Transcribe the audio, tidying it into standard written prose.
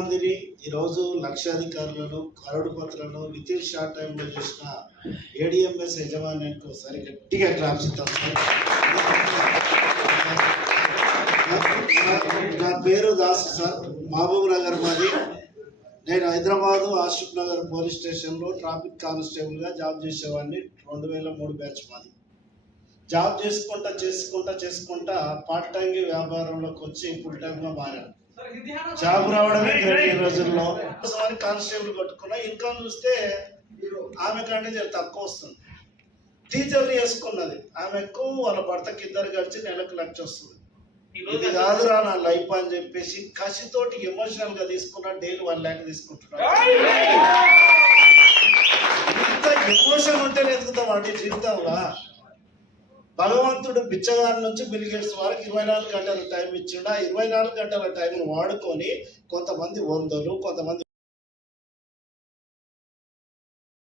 మందిని ఈరోజు లక్షాధికారులను కరోడుపతులను with in short టైంలో చేసిన ఏడిఎంఎస్ యజమానికి ఒకసారి గట్టిగా క్లాప్స్ ఇస్తాం సార్. నా పేరు దాసు సార్, మహబూబ్ నగర్ మాది. నేను హైదరాబాదు ఆసిఫ్ నగర్ పోలీస్ స్టేషన్లో ట్రాఫిక్ కానిస్టేబుల్గా జాబ్ చేసేవాడిని. 2003 బ్యాచ్ మాది. జాబ్ చేసుకుంటా పార్ట్ టైం వ్యాపారంలోకి వచ్చి ఫుల్ టైంగా మారాను. జాబ్ రావడమే ఈ రోజుల్లో. కానిస్టేబుల్ కొట్టుకున్నా, ఇన్కమ్ చూస్తే ఆమె కంటే చాలా తక్కువ వస్తుంది. టీచర్లు చేసుకున్నది ఆమె ఎక్కువ, వాళ్ళ భర్తకి ఇద్దరు కలిసి నెలకు 1,00,000 వస్తుంది. ఇది కాదురా నా లైఫ్ అని చెప్పేసి కసితోటి ఎమోషనల్ గా తీసుకున్నా. డైలీ 1 lakh తీసుకుంటున్నాడు. ఇంత ఎమోషన్ ఉంటేనే ఎదుగుతామండి జీవితంలో. భగవంతుడు బిచ్చగారి నుంచి బిల్ గేట్స్ వరకు 24 గంటల టైం ఇచ్చిండు. ఆ 24 గంటల టైంను వాడుకొని కొంతమంది 100, కొంతమంది